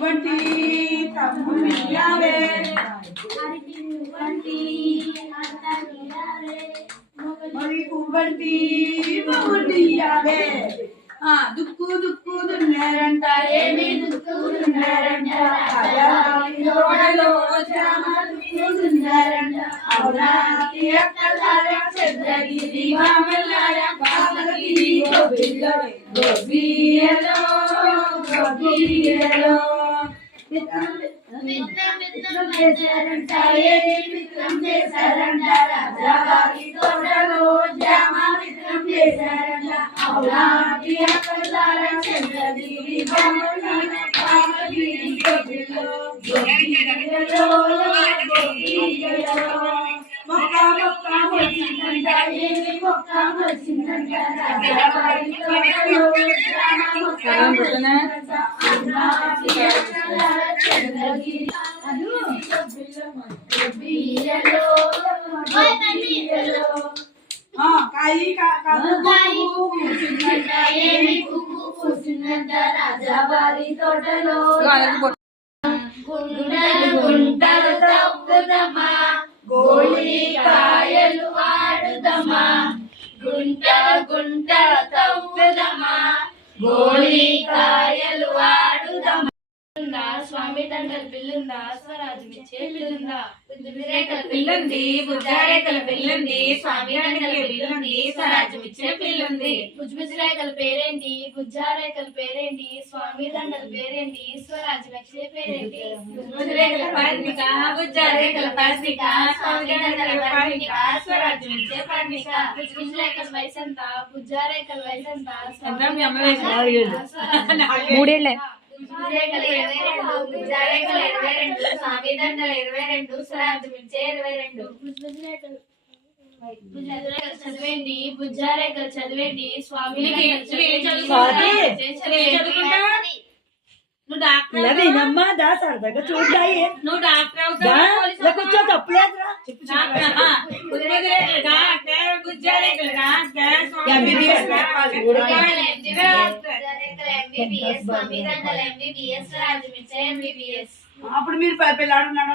వంటి తమ్ముడియావే మరి పువ్వంటి మౌడియావే దుక్కు దుక్కు దున్నారంట ఏమి దుక్కు దున్నారంట దున్నారంట అవునా ఎక్కలారా చంద్రగిరి మామలారా బామగిరి గోబిలో గోబియలో గోబియలో మిత్రం చేశారంట ఏమి మిత్రం చేశారంట రాజావారి తోటలో జామ మిత్రం చేశారంట అవునా ఎక్కలారా చంద్రగిరి మామలారా బామగిరి గోబిలో గోబియలో గోబియలో మొక్క మొక్క వచ్చిందంట ఏమి మొక్క వచ్చిందంట రాజావారి తోటలో జామ మొక్క వచ్చిందంట అవునా ఎక్కలారా చంద్రగిరి రాజావారి తోటలో గుంటలు తప్పుదమా గోళీ కాయలు ఆడుదమా గుంటలు తప్పుదమా గోళీ కాయలు ఆడుదమా స్వామి దండలు పిల్లుందా స్వరాజ్యమిచ్చే పిల్లుందా పిల్లుంది బుజ్జారేకల పిల్లుంది స్వామి దండల పిల్లుంది స్వరాజ్యమిచ్చే పిల్లుంది బుజ్జురేకల పేరేంటి బుజ్జారేకల పేరేంటి స్వామి దండల పేరేంటి స్వరాజ్యమిచ్చే పేరేంటి బుజ్జురేకల పర్ణిక బుజ్జారేకల పర్ణిక స్వామి దండల పర్ణిక స్వరాజ్యమిచ్చే పర్ణిక బుజ్జురేకల వయసంత బుజ్జారేకల వయసంత మూడేళ్ళే బుజ్జారేకల 22 బుజ్జారేకల 22 స్వామి దండల 22 స్వరాజ్యమిచ్చే 22 చదివేండి బుజ్జారేకలు చదివేండి స్వామి నవీనమ్మా దా సరదాగా చూడ్డాయి నువ్వు డాక్టర్ అవుతావు కూర్చో తప్పులేదురా అప్పుడు మీరు పిల్లాడున్నాడు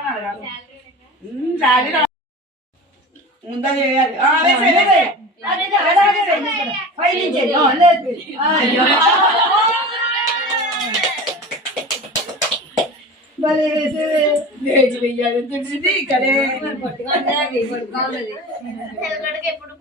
ఉందా చేయాలి ఎప్పుడు